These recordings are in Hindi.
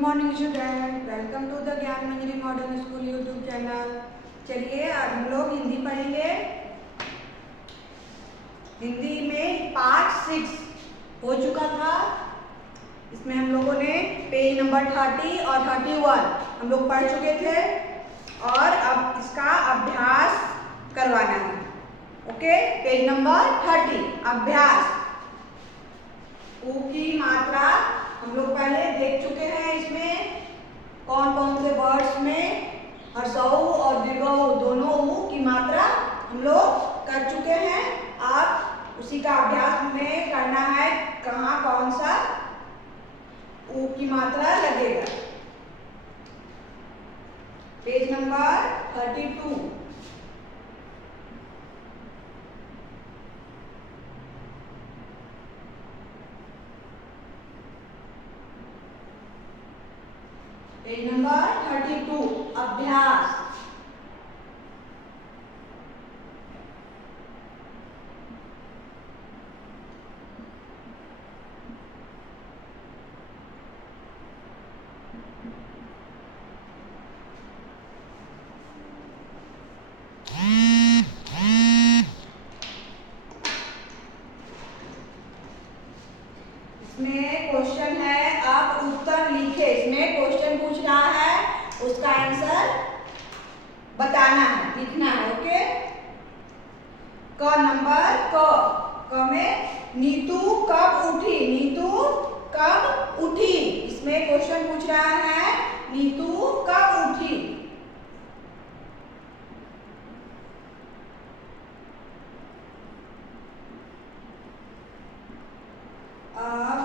Morning student, welcome to the Gyan Manjari modern school YouTube channel. चलिए आज हम लोग हिंदी पढ़ेंगे। हिंदी में पार्ट 6 हो चुका था। इसमें हम लोगों ने पेज नंबर 30 और 31 हम लोग पढ़ चुके थे और अब इसका अभ्यास करवाना है। ओके, पेज नंबर 30 अभ्यास। ऊ की मात्रा हम लोग पहले देख चुके हैं। इसमें कौन कौन से वर्ड्स में ह्रस्व और दीर्घऊ दोनों ऊ की मात्रा हम लोग कर चुके हैं। अब उसी का अभ्यास हमें करना है, कहाँ कौन सा ऊ की मात्रा लगेगा। Page number 32। पेज नंबर 32 अभ्यास। इसमें क्वेश्चन है, आप उत्तर लिखे। इसमें क्वेश्चन पूछ रहा है, उसका आंसर बताना है, लिखना है। ओके, क नंबर क में नीतू कब उठी। नीतू कब उठी, इसमें क्वेश्चन पूछ रहा है नीतू कब उठी। अब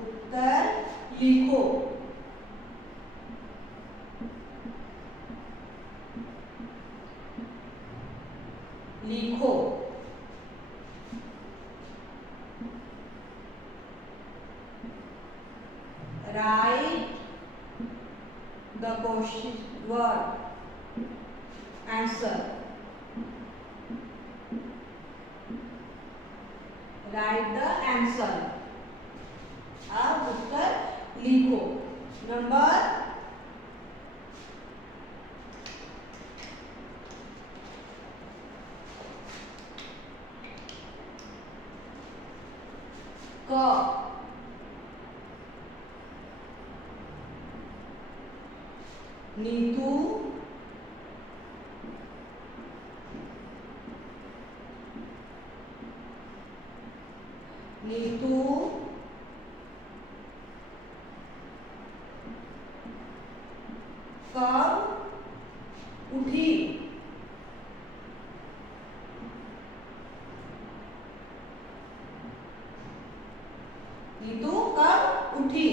उत्तर लिखो। लिखो right the question word answer. Right the answer. अब उत्तर लिखो। नंबर क नीतू नीतू कब उठी। नीतू कब उठी,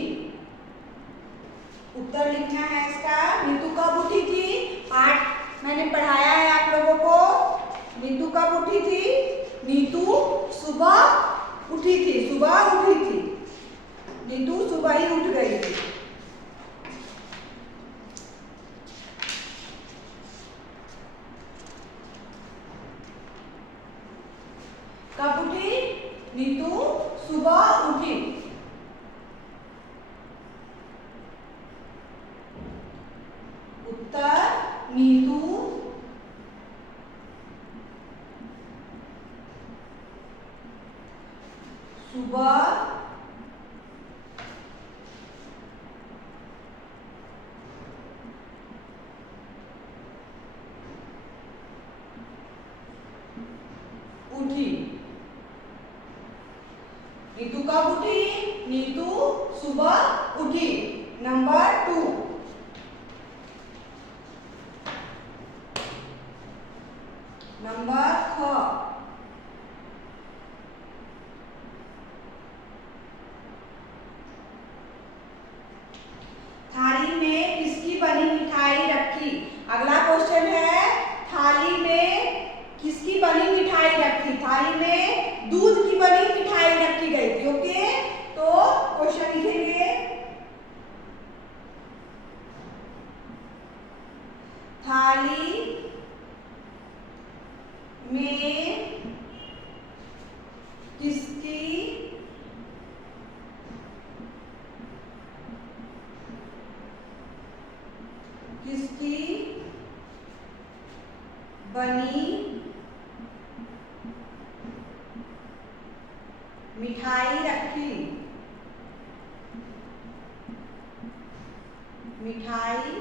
उत्तर लिखना है इसका। नीतू कब उठी थी, पाठ मैंने पढ़ाया है आप लोगों को। नीतू कब उठी थी, नीतू सुबह उठी थी। सुबह उठी थी, नीतू सुबह ही उठ गई थी। कब उठी, नीतू सुबह उठी। उत्तर नीतू सुबह उठी। नीतू कब उठी, नीतू सुबह उठी। नंबर 2 नंबर ख थाली में किसकी बनी मिठाई रखी। अगला क्वेश्चन है, थाली में किसकी बनी मिठाई रखी। थाली में दूध की बनी मिठाई रखी गई थी। ओके, तो क्वेश्चन लिखेंगे मिठाई रखी, मिठाई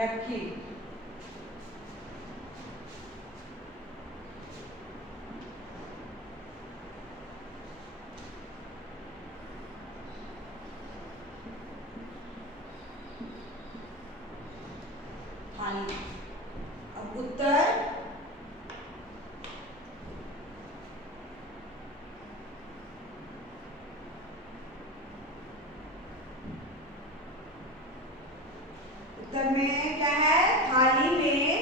रखी। थाली। अब उत्तर, उत्तर में क्या है? थाली में,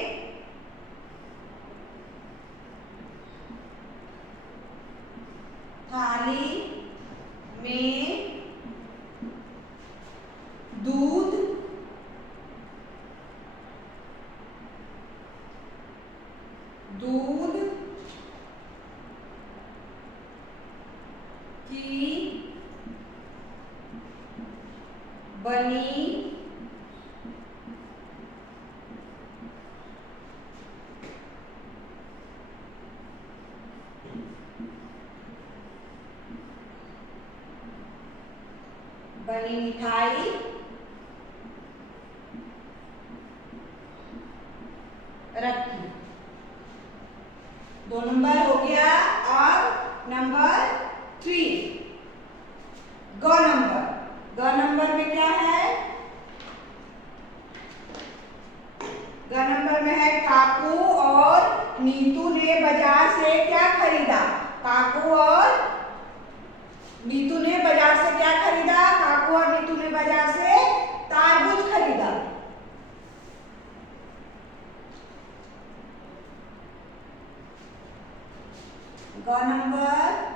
थाली में दूध, दूध की बनी बनी मिठाई रखी। 2 नंबर हो गया। और नंबर 3, ग नंबर। ग नंबर में क्या है? ग नंबर में है काकू और नीतू ने बाजार से क्या खरीदा? काकू और नीतू ने बाजार से क्या खरीदा? काकू और नीतू ने बाजार से तरबूज खरीदा। ग नंबर,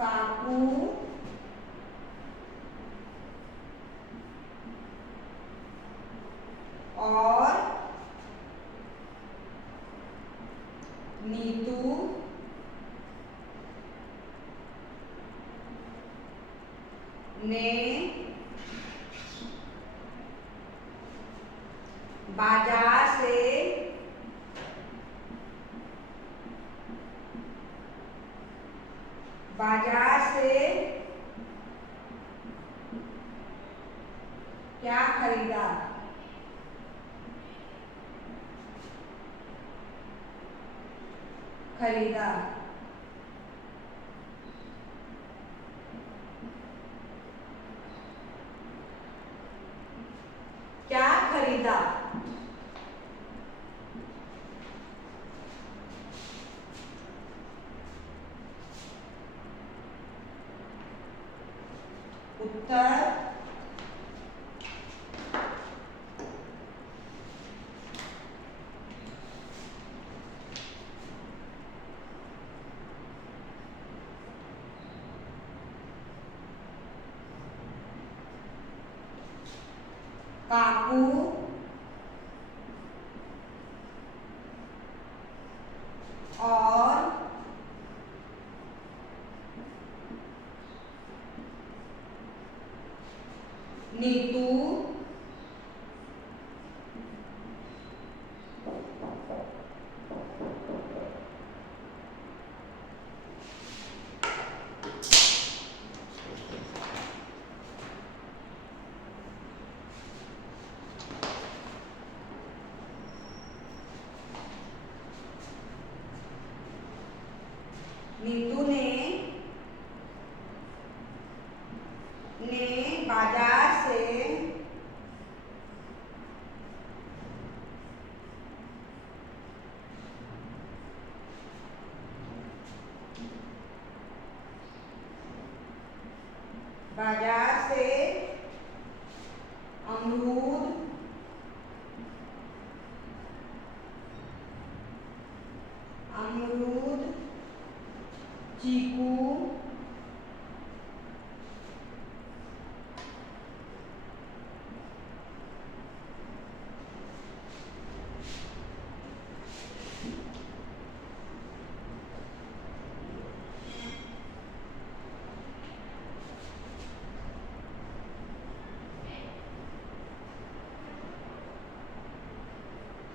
काकू और नीतू ने बाजार से क्या खरीदा? खरीदा। क्या खरीदा? उत्तर, काकू और नीतू नीतू ने बाजार से अमरूद, अमरूद, चीकू,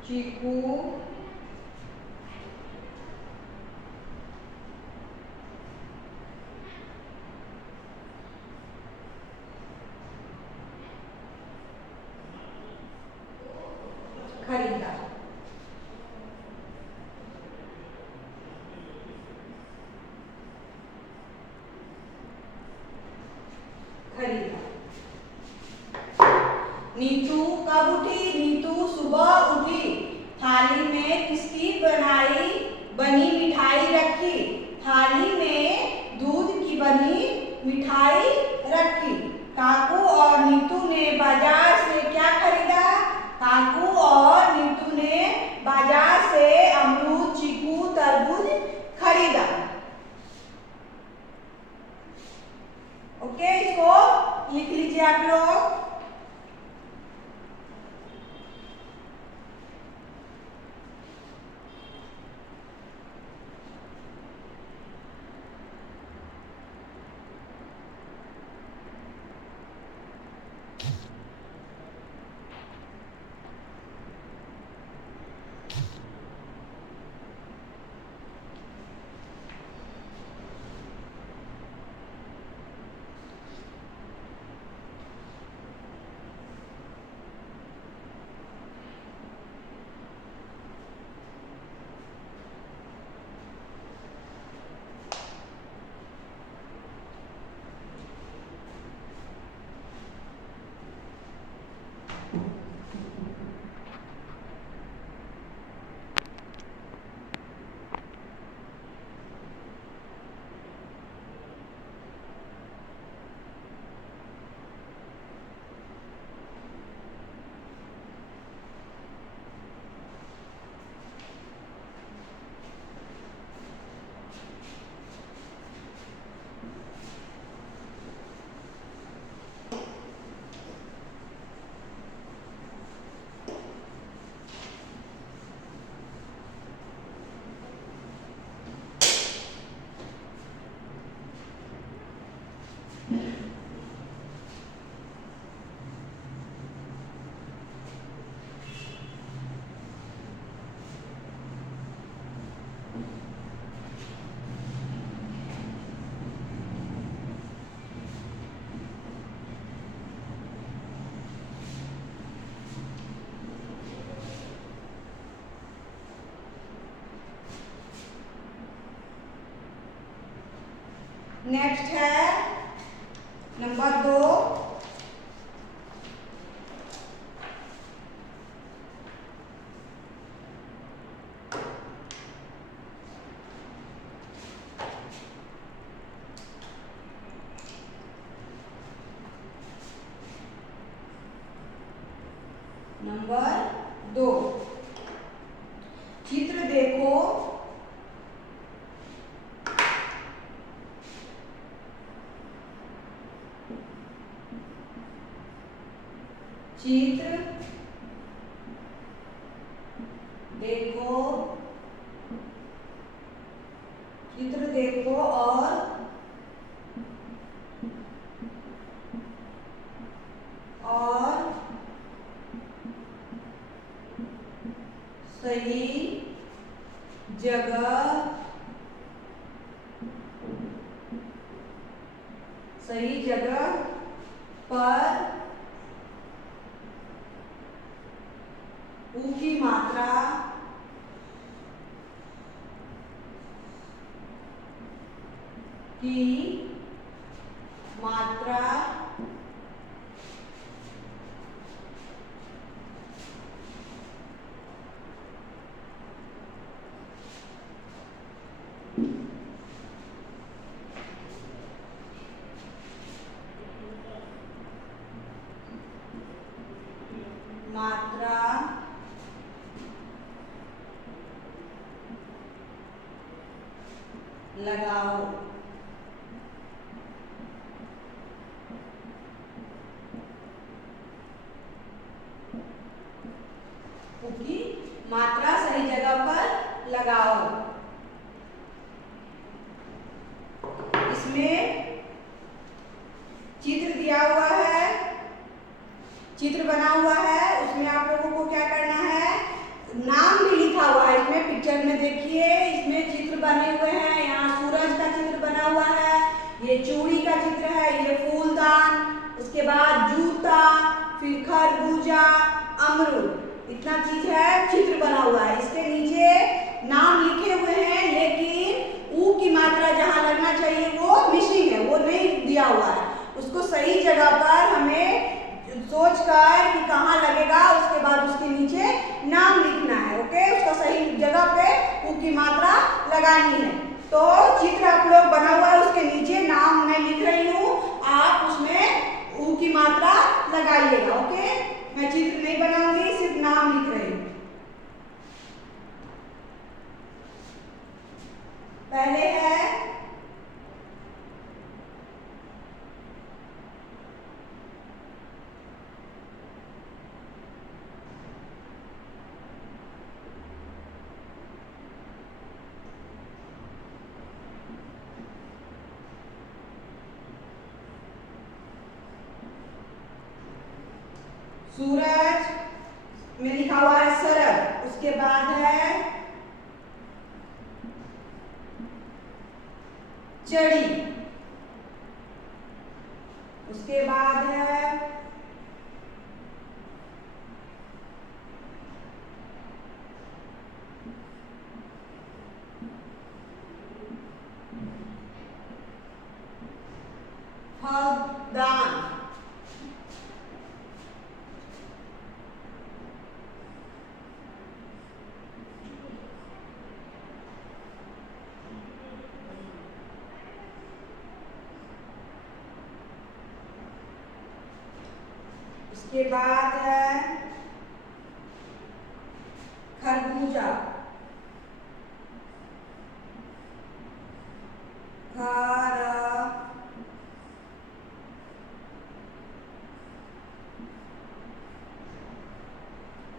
चीकू, खरीदा। खरीदा। नीतू कब उठी? नीतू सुबह उठी। थाली में किसकी बनी मिठाई रखी? थाली में दूध की बनी मिठाई रखी। काकू और नीतू ने बाजार से क्या खरीदा? काकू और नीतू ने बाजार से अमरूद, चीकू, तरबूज खरीदा। ओके, इसको लिख लीजिए आप लोग। नेक्स्ट है नंबर 2। नंबर 2, चित्र देखो। चित्र देखो, चित्र देखो और सही जगह पर ऊ की मात्रा लगाओ। ऊ की मात्रा सही जगह पर लगाओ। इसमें चित्र दिया हुआ है, चित्र बना हुआ है, उसमें आप लोगों को क्या करना है, नाम भी लिखा हुआ है। इसमें पिक्चर में देखिए, इसमें चित्र बने हुए हैं। यहाँ सूरज का चित्र बना हुआ है, ये चूड़ी का चित्र है, ये फूलदान, उसके बाद जूता, फिर खरबूजा, अमरूद, इतना चीज है, चित्र बना हुआ है। इसके नीचे नाम लिखे हुए हैं, लेकिन ऊ की मात्रा जहाँ लगना चाहिए वो मिसिंग है, वो नहीं दिया हुआ है। उसको सही जगह पर हमें सोचकर कि कहाँ लगेगा, उसके बाद उसके नीचे नाम लिखना है। ओके, उसको सही जगह पे ऊ की मात्रा लगानी है। तो चित्र आप लोग बना हुआ है, उसके नीचे नाम मैं लिख रही हूँ, आप उसमें ऊ की मात्रा लगाइएगा। ओके, मैं चित्र नहीं बनाऊंगी, सिर्फ नाम लिख रही हूँ। पहले है सूरज में लिखा हुआ है सरल, उसके बाद है चढ़ी, उसके बाद है फलदान, उसके बाद है खरबूजा,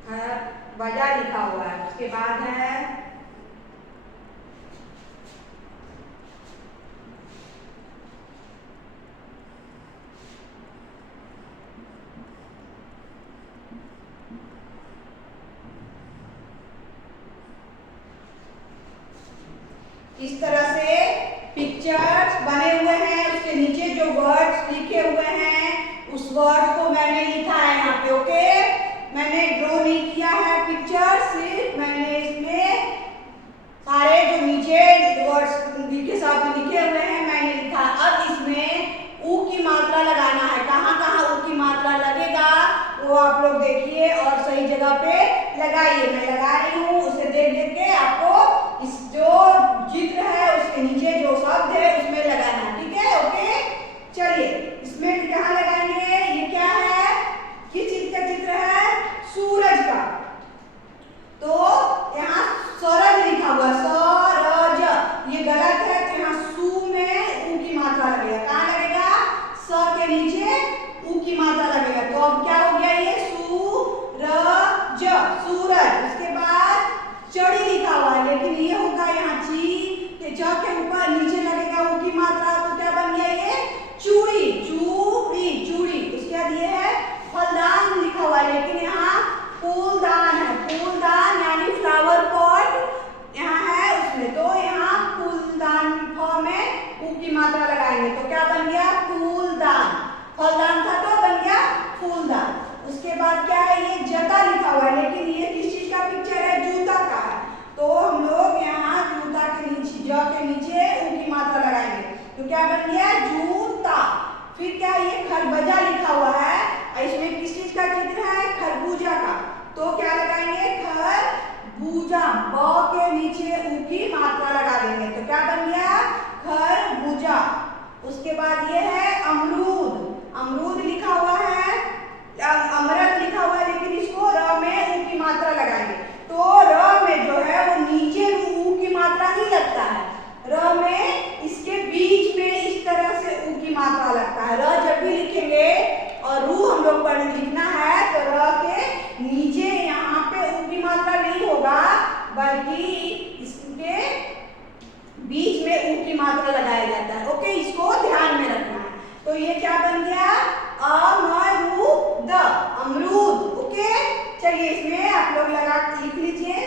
खरबूजा लिखा हुआ है। उसके बाद है इस तरह से पिक्चर्स बने हुए हैं। उसके नीचे जो वर्ड्स लिखे हुए हैं, उस वर्ड को मैंने लिखा है यहाँ पे। ओके, मैंने ड्रॉ नहीं किया है पिक्चर, सिर्फ मैंने इसमें सारे जो नीचे वर्ड्स के साथ लिखे हुए हैं मैंने लिखा। अब इसमें ऊ की मात्रा लगाना है। कहाँ कहाँ ऊ की मात्रा लगेगा वो आप लोग देखिए और सही जगह पे लगाइए। मैं लगा रही हूँ, उसे देख देख के आपको इस जो चित्र है उसके नीचे जो शब्द है उसमें लगाना है। ठीक है, ओके, चलिए इसमें कहाँ लगाएंगे, ये क्या है, किस चीज का चित्र है, सूरज का। तो यहाँ सरज लिखा हुआ, सरज, ये गलत है, तो यहाँ सू में ऊ की मात्रा लगेगा। कहाँ लगेगा, स के नीचे ऊ की मात्रा लगेगा। तो अब क्या हो गया, ये सूरज, सूरज। उसके बाद चढ़ी लिखा हुआ है, लेकिन ये होगा यहाँ ची के च के ऊपर नीचे लगेगा ऊ की मात्रा, तो क्या बन गया ये चूड़ी, चूड़ी, चूड़ी। उसके बाद ये है फलदान लिखा हुआ है, लेकिन यहाँ फूलदान है, फूलदान यानी फ्लावर पॉट यहाँ है उसमें, तो यहाँ फूलदान फ में ऊ की मात्रा लगाएंगे, तो क्या बन गया फूलदान। फलदान था तो बन गया फूलदान। उसके बाद क्या है, ये जता लिखा हुआ है, लेकिन ये किस चीज का पिक्चर है, जूता का है, तो हम लोग यहाँ जूता के नीचे ज के नीचे ऊ की मात्रा लगाएंगे, तो क्या बन गया जूता। फिर क्या, ये खरबूजा लिखा हुआ है, इसमें किस चीज का चित्र है, खरबूजा का, तो क्या लगाएंगे खरबूजा, ब के नीचे ऊ की मात्रा लगा देंगे, तो क्या बन गया खरबूजा। उसके बाद ये है अमरूद, अमरूद लिखा हुआ है, अमरत लिखा हुआ है, लेकिन इसको र में ऊ की मात्रा लगाएंगे, तो र में जो है वो नीचे ऊ की मात्रा नहीं लगता है, र में मात्रा लगता है। र जब भी लिखेंगे और रू हम लोग पर लिखना है तो र के नीचे यहाँ पे ऊ की मात्रा नहीं होगा, बल्कि इसके बीच में ऊ की मात्रा लगाया जाता है। ओके, इसको ध्यान में रखना है। तो ये क्या बन गया? अमरूद, अमरूद। ओके, चलिए इसमें आप लोग लगा लिख लीजिए।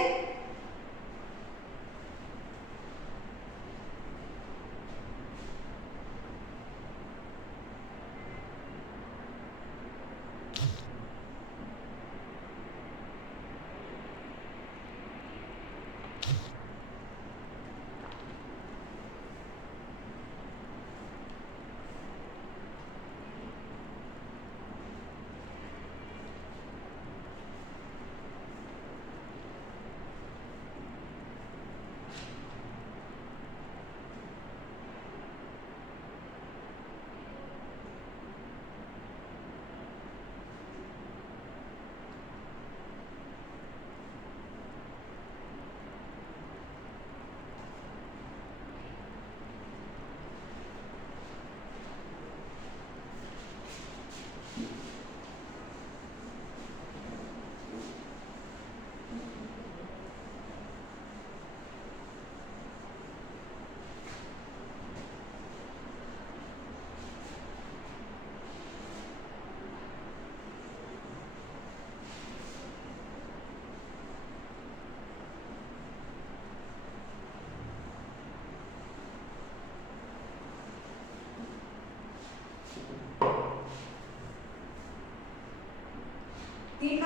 तीन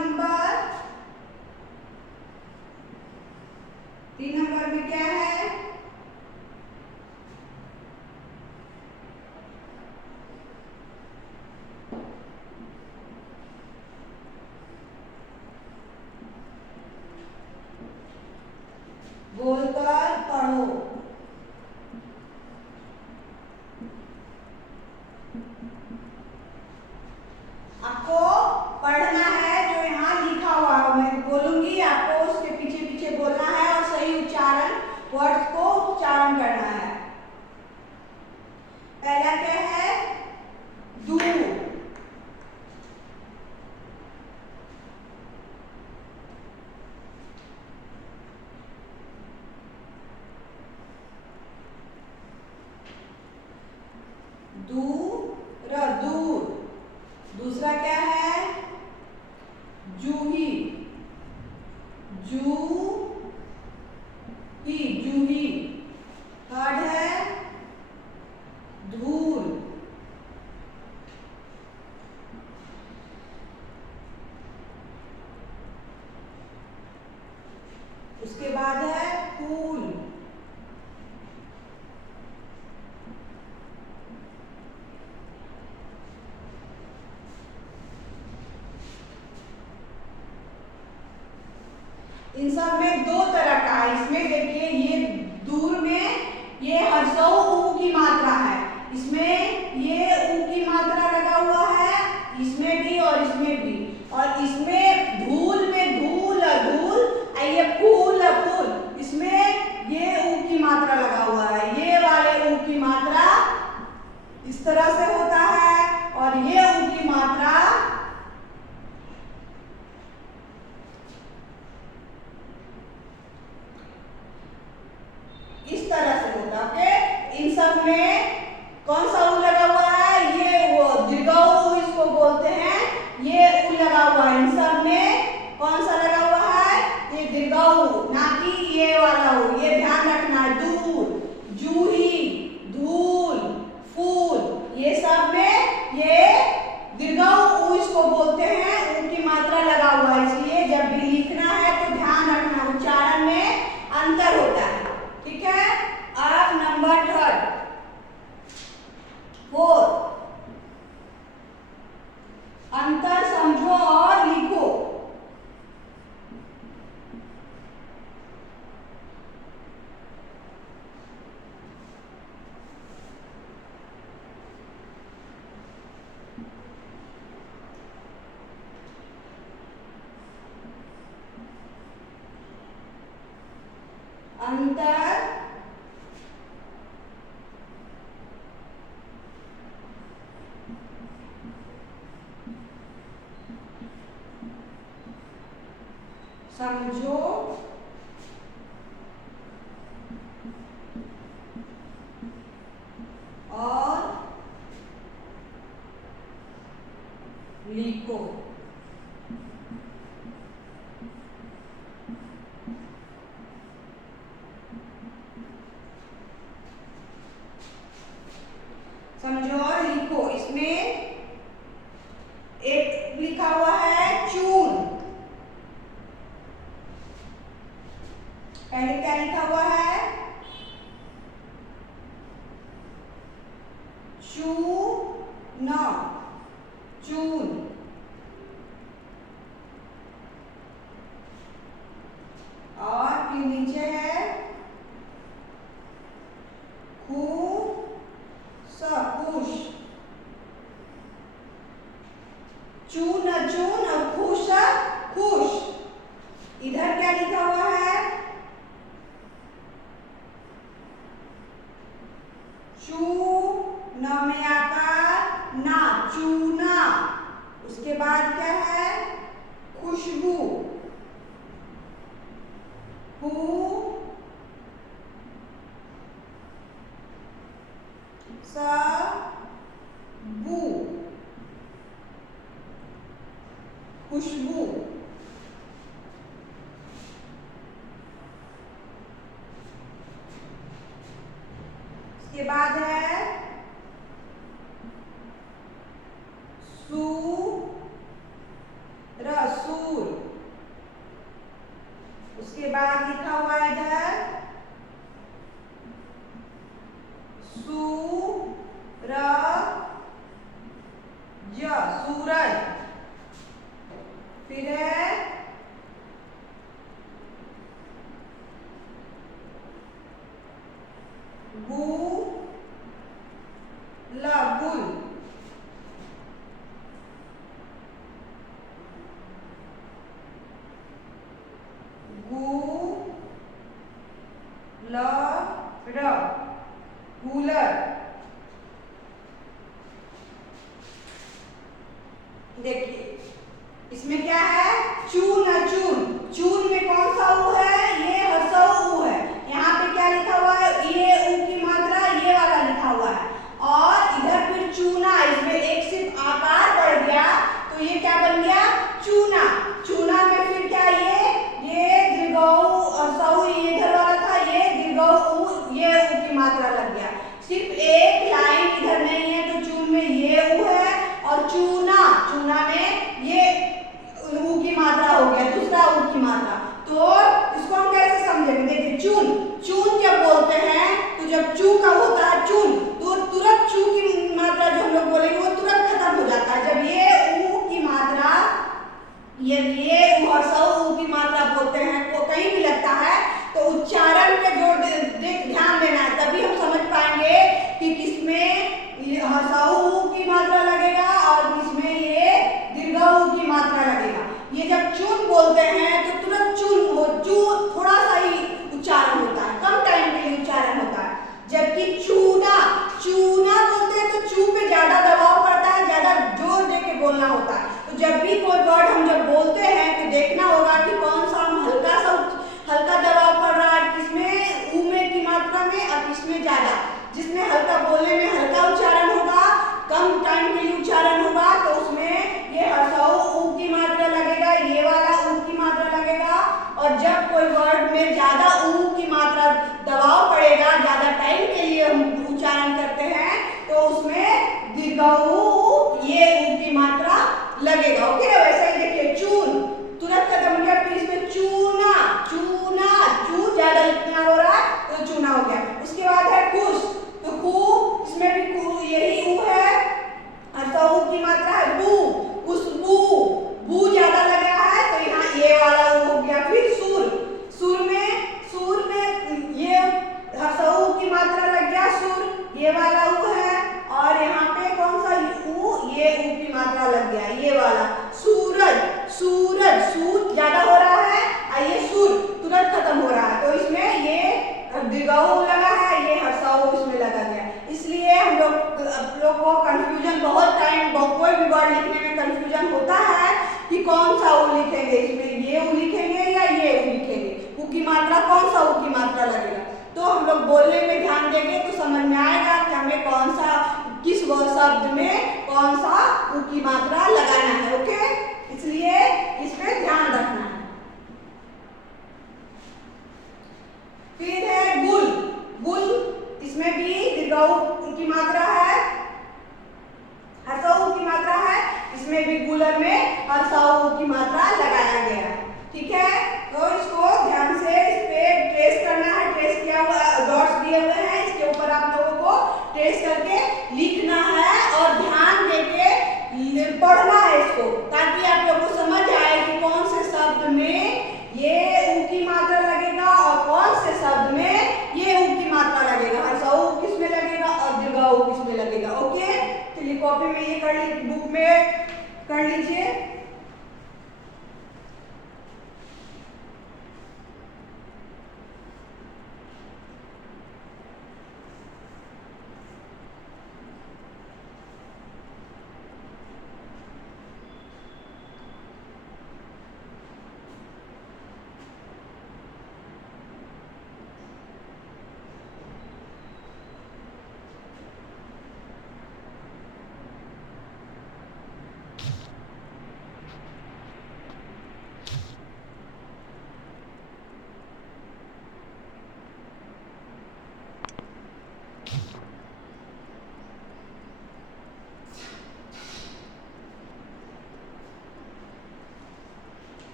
नंबर में क्या है? बोलकर पढ़ो। आपको पढ़ना है जो यहाँ लिखा हुआ है, मैं बोलूंगी आपको उसके पीछे पीछे बोलना है और सही उच्चारण वर्ड्स को उच्चारण करना है। पहला क्या है? दूर। दूर, दूर। दूसरा क्या है? जूही, जूही, जूही। थर्ड है धूल। उसके बाद है फूल। इन सब में दो तरह का है। इसमें देखिए ये दूर में ये हर्षौ ऊ की मात्रा है, इसमें ये ऊ की मात्रा लगा हुआ है, इसमें भी और इसमें भी। और इसमें धूल में धूल, धूल, ये फूल, फूल, इसमें ये ऊ की मात्रा लगा हुआ है। ये वाले ऊ की मात्रा इस तरह से होता है और ये ऊ की मात्रा इस तरह से होता है। ओके, इन सब में कौन सा ऊ लगा हुआ है? ये वो दीर्घऊ इसको बोलते हैं, ये ऊ लगा हुआ है। इन सब में कौन सा लगा हुआ है? ये दीर्घऊ, ना कि ये वाला ऊ। ये ध्यान रखना है। दूर, जूही, धूल, फूल, ये सब में ये दीर्घऊ ऊ इसको बोलते हैं, ऊ की मात्रा लगा हुआ है। इसलिए जब भी लिखना है तो ध्यान रखना, उच्चारण में अंतर होता है। ठीक है। अब नंबर थर्ड, 4, अंतर समझो और लिखो। अंतर समझो और लिखो। समझो और लिखो। इसमें एक लिखा हुआ है चून। पहले क्या लिखा हुआ है? चून, चून। और फिर नीचे है खुश। चून चून और खुश खुश। इधर क्या लिखा हुआ है? चून में आकार ना, चूना। उसके बाद क्या है? खुशबू, सबू, खुशबू। उसके बाद है सूर। उसके बाद लिखा हुआ है इधर सूरज। फिर है गुल। कूलर। देखिए इसमें क्या है? चून चून। चून में कौन सा ऊ है? ये हर्षऊ ऊ है। यहाँ पे क्या लिखा हुआ है? ये ऊ की मात्रा ये वाला लिखा हुआ है। और इधर फिर चूना, इसमें एक सिर्फ आकार बढ़ गया तो ये क्या बन गया? चूना। चूना में फिर क्या? ये दीर्घऊ हर्षऊ ये इधर वाला था, ये दीर्घऊ ऊ, ये ऊ की मात्रा लग गया। सिर्फ एक लाइन इधर नहीं है तो चून में ये ऊ है और चूना में ये ऊ की मात्रा हो गया, दूसरा ऊ की मात्रा। तो इसको हम कैसे समझेंगे? देखिए चून जब बोलते हैं तो जब चू का होता है चून तो तुरंत चू की मात्रा जो हम लोग बोलेंगे वो तुरंत खत्म हो जाता है। जब ये ऊ की मात्रा ये हर्षऊ ऊ की मात्रा बोलते हैं वो कहीं भी लगता है तो उच्चारण पे जोर ध्यान देना है, तभी हम समझ पाएंगे कि किसमें हर्षऊ ऊ की मात्रा लगेगा और किसमें ये दीर्घऊ ऊ की मात्रा लगेगा। ये जब चून बोलते हैं तो तुरंत चू थोड़ा सा ही उच्चारण होता है, कम टाइम के लिए उच्चारण होता है। जबकि चूना बोलते हैं तो चू पे ज्यादा दबाव पड़ता है, ज्यादा जोर देके बोलना होता है। तो जब भी कोई वर्ड हम जब बोलते हैं तो देखना होगा कि कौन सा हम हल्का दबाव पड़ रहा है, किसमें ऊ में की मात्रा में और किसमें ज्यादा। जिसमें हल्का बोलने में हल्का उच्चारण होगा, कम टाइम के लिए उच्चारण होगा तो उसमें ये हर्षऊ ऊ की मात्रा लगेगा, ये वाला ऊ की मात्रा लगेगा। और जब कोई वर्ड में ज्यादा ऊ की मात्रा दबाव पड़ेगा, ज्यादा टाइम के लिए हम उच्चारण करते हैं तो उसमें दीर्घऊ ये ऊ की मात्रा लगेगा। ओके, वैसे ही देखिए चून तुरंत खत्म हो गया, फिर इसमें चूना चू ज्यादा इतना हो रहा है तो चूना हो गया। उसके बाद है खुश, तो इसमें भी यही ऊ है, हर्षऊ की मात्रा है खुशबू, बू ज्यादा लग रहा है तो यहाँ ये वाला ऊ हो गया। फिर सुर में ये हर्षऊ की मात्रा लग गया, सुर ये वाला ऊ है। और यहाँ पे कौन सा ऊ? ये ऊ की मात्रा लग गया, ये वाला। सूरज ज्यादा हो रहा है और ये सुर तुरंत खत्म हो रहा है तो इसमें ये दीर्घऊ लगा है, ये हर्षऊ इसमें लगा गया। इसलिए हम लोग को कंफ्यूजन बहुत टाइम कोई भी वर्ड लिखने में कंफ्यूजन होता है कि कौन सा ऊ लिखेंगे, इसमें ये ऊ लिखेंगे या ये की मात्रा, कौन सा ऊ की मात्रा लगेगा। तो हम लोग बोलने में ध्यान देंगे तो समझ में आएगा कि हमें कौन सा, किस शब्द में कौन सा ऊ की मात्रा लगाना है। ओके, इसलिए इस पे ध्यान रखना है। फिर है गुल। गुल, इसमें भी दीर्घऊ की मात्रा है, हर्षऊ की मात्रा है, इसमें भी गुलर में हर्षऊ की मात्रा लगाया गया है। ठीक है, तो इसको ध्यान से इस पे ट्रेस करना है। ट्रेस किया हुआ डॉट्स दिए हुए हैं, इसके ऊपर आप लोगों को ट्रेस करके लिखना है और ध्यान देके पढ़ना है इसको, ताकि आप लोगों को समझ आए कि कौन से शब्द में ये ऊ की मात्रा लगेगा और कौन से शब्द में ये ऊ की मात्रा लगेगा, हर्षऊ किस में लगेगा और दीर्घऊ किस में लगेगा। ओके, चलिए कॉपी में ये कर लीजिए, बुक में कर लीजिए।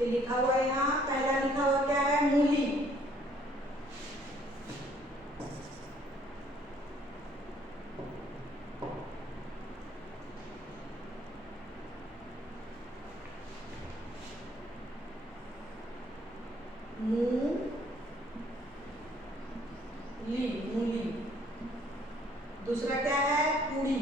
ये लिखा हुआ है यहाँ, पहला लिखा हुआ क्या है, मूली। मूली। दूसरा क्या है, पूरी।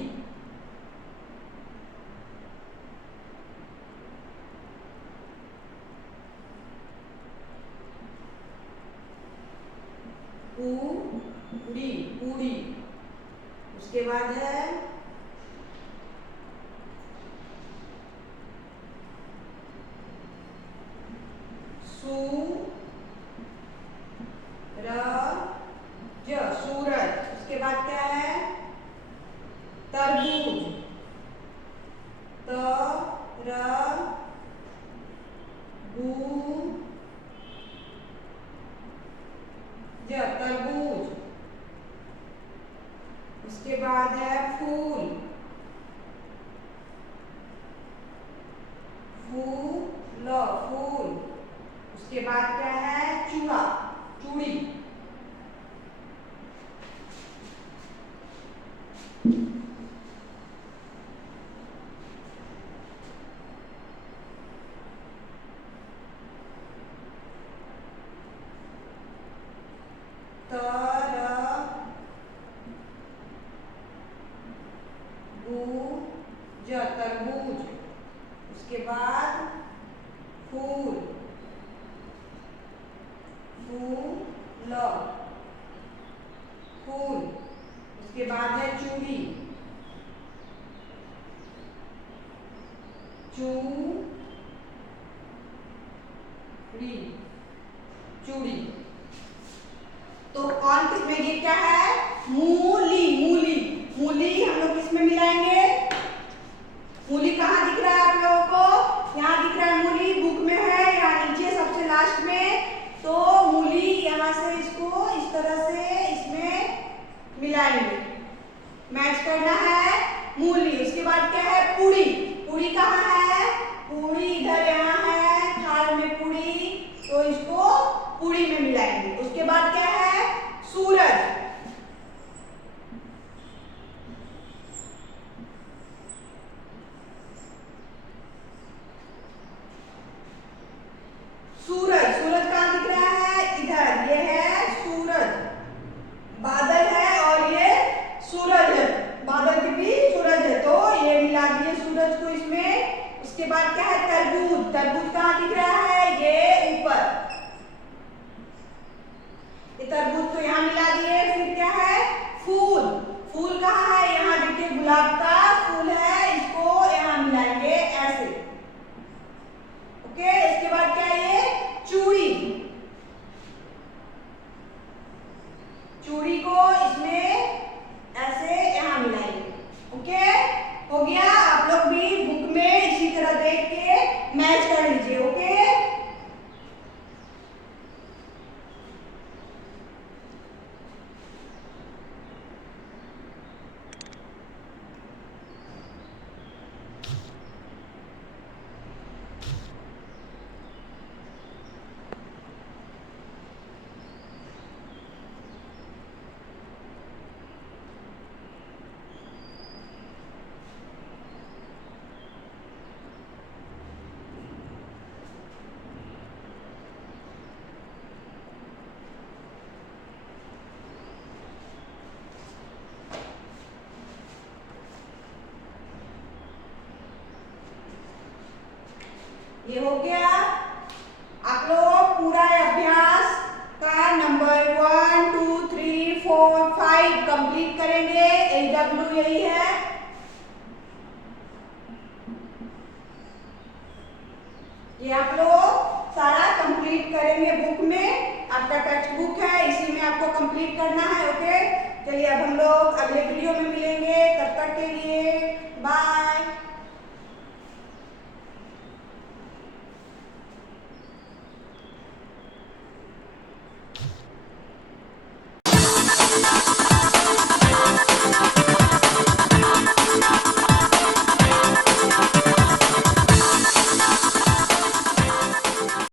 पूरी। उसके बाद है सूरज। उसके बाद क्या है, तरबूज। तरबूज। उसके बाद है फूल। फूल। उसके बाद क्या है, चूड़ी। तरबूज। उसके बाद फूल। उसके बाद है चूड़ी। तो कौन किस में ये क्या है, मूली। मूली हम लोग किस में मिलाएंगे, मूली कहाँ दिख रहा है आप लोगों को, यहाँ दिख रहा है मूली, बुक में है यहाँ नीचे सबसे लास्ट में। तो मूली यहाँ से इसको इस तरह से इसमें मिलाएंगे, मैच करना है मूली। उसके बाद क्या है, पूरी कहाँ है, पूरी इधर यहाँ है थाल में पूरी, तो इसको पूरी में मिलाएंगे। उसके बाद क्या है, सूरज। सूरज कहाँ दिख रहा है, इधर, ये है सूरज। बादल है और ये सूरज है, बादल के भी सूरज है, तो ये मिला दिए सूरज को इसमें। उसके बाद क्या है, तरबूज कहाँ दिख रहा है, ये ऊपर, ये तरबूज को यहाँ मिला दिए। फिर क्या है, फूल कहाँ है, यहाँ देखिए गुलाब का फूल है, कर लीजिए। ओके, ये हो गया। आप लोग पूरा अभ्यास का नंबर 1 2 3 4 5 कंप्लीट करेंगे। AW यही है। ये आप लोग सारा कंप्लीट करेंगे बुक में, आपका टेक्स्ट बुक है, इसी में आपको कंप्लीट करना है। ओके, चलिए अब हम लोग अगले वीडियो में मिलेंगे।